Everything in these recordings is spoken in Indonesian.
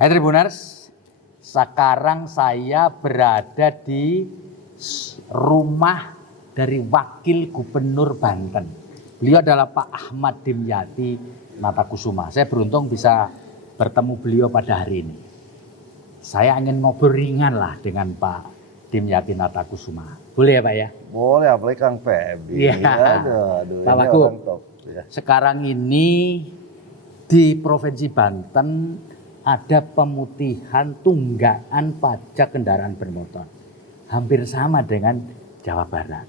Hai Tribuners, sekarang saya berada di rumah dari Wakil Gubernur Banten. Beliau adalah Pak Ahmad Dimyati Natakusuma. Saya beruntung bisa bertemu beliau pada hari ini. Saya ingin ngobrol ringan lah dengan Pak Dimyati Natakusuma. Boleh ya Pak ya? Boleh, apalagi Kang Febi. Iya. Aduh, Pak ini Wagub, orang top. Ya. sekarang ini di Provinsi Banten ada pemutihan tunggakan pajak kendaraan bermotor. Hampir sama dengan Jawa Barat.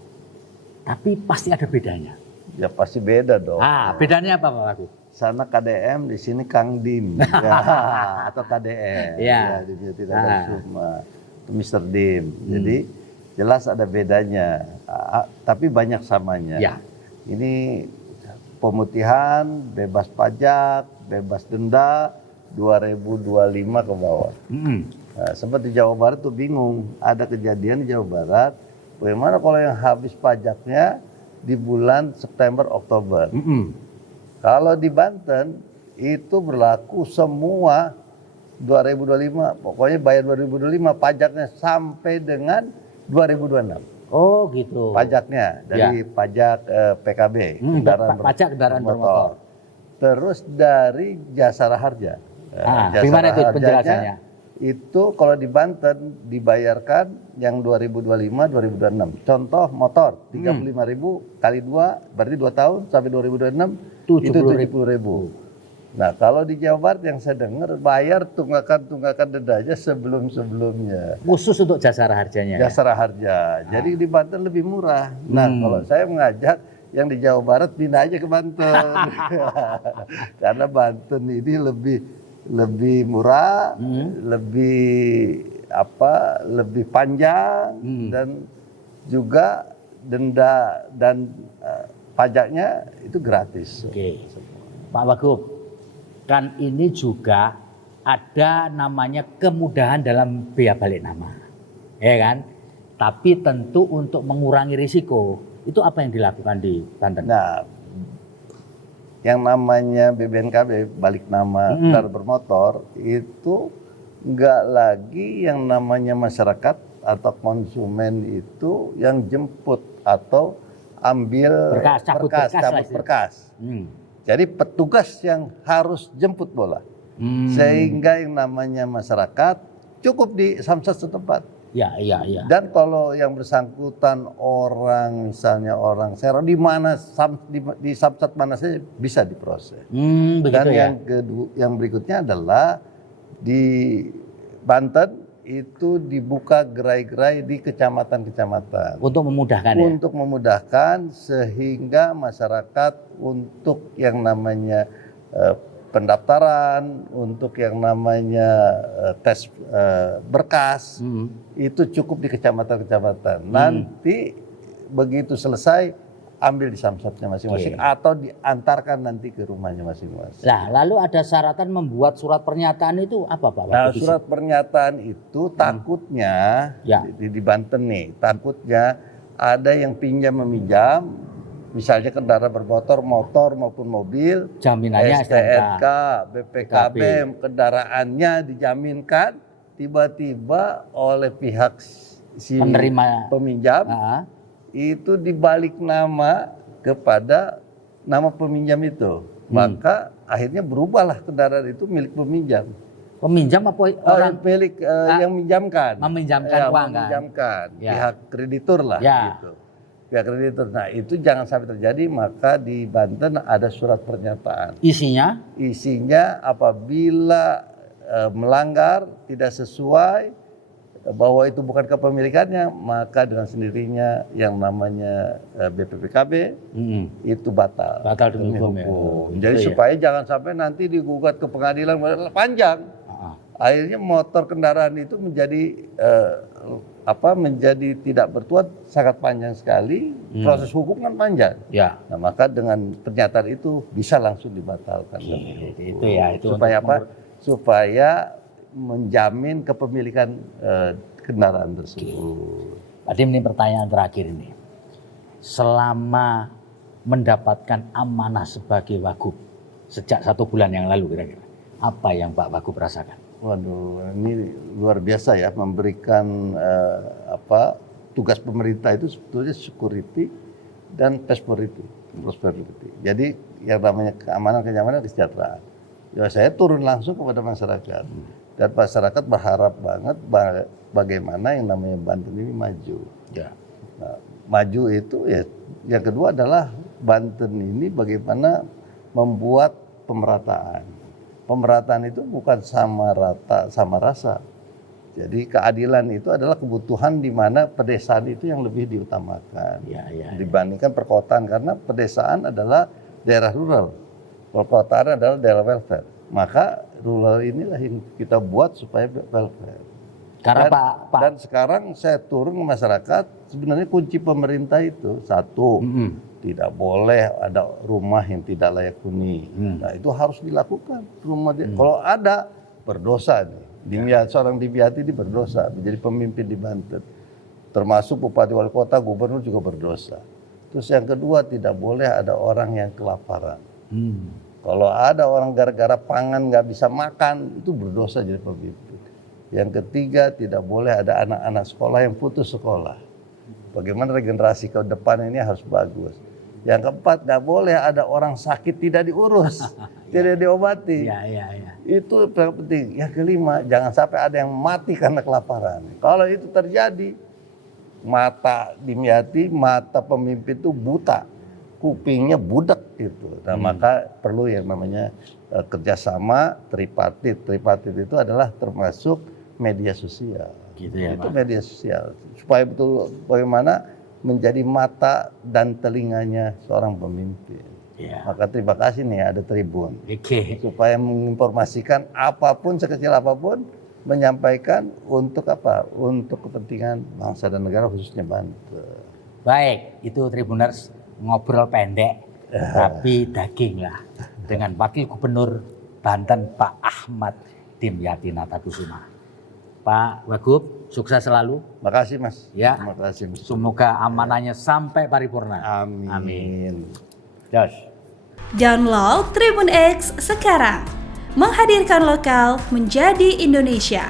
Tapi pasti ada bedanya. Ya pasti beda dong. Bedanya apa Pak Wagub? Sana KDM, di sini Kang Dim. Ya, atau KDM. Ya. Ya, Dimyati Natakusuma. Itu Mr. Dim. Jadi jelas ada bedanya. Tapi banyak samanya. Ya. Ini pemutihan, bebas pajak, bebas denda, 2025 ke bawah. Nah, sempat di Jawa Barat tuh bingung, ada kejadian di Jawa Barat, bagaimana kalau yang habis pajaknya di bulan September, Oktober. Kalau di Banten itu berlaku semua 2025, pokoknya bayar 2025 pajaknya sampai dengan 2026. Oh gitu. Pajaknya dari pajak PKB, pajak kendaraan bermotor. Terus dari jasara harja. Gimana itu penjelasannya? Itu kalau di Banten dibayarkan yang 2025 2026. Contoh motor 35.000 kali 2 berarti 2 tahun sampai 2026 itu 70.000. Nah, kalau di Jawa Barat yang saya dengar bayar tunggakan dendanya sebelum-sebelumnya. Khusus untuk jasara harjanya. Jasara harja. Jadi di Banten lebih murah. Nah, kalau saya mengajak yang di Jawa Barat pindah aja ke Banten. Karena Banten ini lebih murah, lebih panjang dan juga denda dan pajaknya itu gratis. Oke. Pak Wagub, kan ini juga ada namanya kemudahan dalam bea balik nama, ya kan? Tapi tentu untuk mengurangi risiko, itu apa yang dilakukan di Banten? Nah, yang namanya BBNKB balik nama kendaraan bermotor itu nggak lagi yang namanya masyarakat atau konsumen itu yang jemput atau ambil cabut berkas. Jadi petugas yang harus jemput bola. Sehingga yang namanya masyarakat cukup di samsat setempat. Ya. Dan kalau yang bersangkutan orang, misalnya orang Serang di mana di samsat mana saja bisa diproses. Dan yang berikutnya adalah di Banten itu dibuka gerai-gerai di kecamatan-kecamatan. Untuk memudahkan Untuk memudahkan sehingga masyarakat untuk yang namanya pendaftaran, untuk yang namanya tes berkas, itu cukup di kecamatan-kecamatan. Nanti begitu selesai, ambil di samsatnya masing-masing atau diantarkan nanti ke rumahnya masing-masing. Nah, lalu ada syaratan membuat surat pernyataan itu apa Pak? Nah, surat pernyataan itu takutnya di Banten nih, takutnya ada yang pinjam meminjam, misalnya kendaraan bermotor, motor maupun mobil, jaminannya STNK, BPKB, kendaraannya dijaminkan, tiba-tiba oleh pihak si penerima peminjam itu dibalik nama kepada nama peminjam itu. Maka akhirnya berubahlah kendaraan itu milik peminjam. Peminjam apa orang milik yang meminjamkan? Meminjamkan uang meminjamkan. Pihak kreditur lah gitu. Pihak kreditur. Nah, itu jangan sampai terjadi, maka di Banten ada surat pernyataan. Isinya apabila melanggar, tidak sesuai, bahwa itu bukan kepemilikannya, maka dengan sendirinya yang namanya BPPKB itu batal demi hukum. Jadi supaya jangan sampai nanti digugat ke pengadilan panjang. Akhirnya motor kendaraan itu menjadi menjadi tidak bertuat, sangat panjang sekali. Proses hukum kan panjang. Nah, maka dengan pernyataan itu bisa langsung dibatalkan. Itu supaya apa? Supaya menjamin kepemilikan kendaraan tersebut. Tadi ini pertanyaan terakhir ini. Selama mendapatkan amanah sebagai Wagub sejak 1 bulan yang lalu kira-kira, apa yang Pak Wagub rasakan? Waduh, ini luar biasa ya, memberikan tugas pemerintah itu sebetulnya security dan prosperity. Jadi yang namanya kenyamanan, kesejahteraan. Ya saya turun langsung kepada masyarakat dan masyarakat berharap banget bagaimana yang namanya Banten ini maju. Ya. Nah, maju itu ya. Yang kedua adalah Banten ini bagaimana membuat pemerataan. Pemerataan itu bukan sama rata, sama rasa. Jadi keadilan itu adalah kebutuhan di mana pedesaan itu yang lebih diutamakan dibandingkan perkotaan, karena pedesaan adalah daerah rural, perkotaan adalah daerah welfare. Maka rural inilah yang kita buat supaya welfare. Karena dan sekarang saya turun ke masyarakat, sebenarnya kunci pemerintah itu satu. Tidak boleh ada rumah yang tidak layak huni. Nah itu harus dilakukan. Kalau ada, berdosa nih. Seorang Dimyati ini berdosa menjadi pemimpin di Banten. Termasuk bupati wali kota, gubernur juga berdosa. Terus yang kedua, tidak boleh ada orang yang kelaparan. Kalau ada orang gara-gara pangan nggak bisa makan, itu berdosa jadi pemimpin. Yang ketiga, tidak boleh ada anak-anak sekolah yang putus sekolah. Bagaimana regenerasi ke depan ini harus bagus. Yang keempat, nggak boleh ada orang sakit tidak diurus, tidak diobati. Itu penting. Yang kelima, jangan sampai ada yang mati karena kelaparan. Kalau itu terjadi, mata Dimyati, mata pemimpin itu buta, kupingnya budak gitu. Nah, maka perlu yang namanya kerjasama tripartit. Tripartit itu adalah termasuk media sosial. Gitu ya, itu Pak. media sosial supaya betul bagaimana menjadi mata dan telinganya seorang pemimpin. Maka terima kasih nih ada Tribun. Supaya menginformasikan apapun sekecil apapun, menyampaikan untuk apa? Untuk kepentingan bangsa dan negara khususnya Banten. Baik, itu Tribuners ngobrol pendek tapi daging lah dengan Wakil Gubernur Banten Pak Ahmad Dimyati Natakusuma. Pak Wagub, sukses selalu. Makasih Mas. Ya. Terima kasih. Semoga amanahnya sampai paripurna. Amin. Yes. Download Tribun X sekarang. Menghadirkan lokal menjadi Indonesia.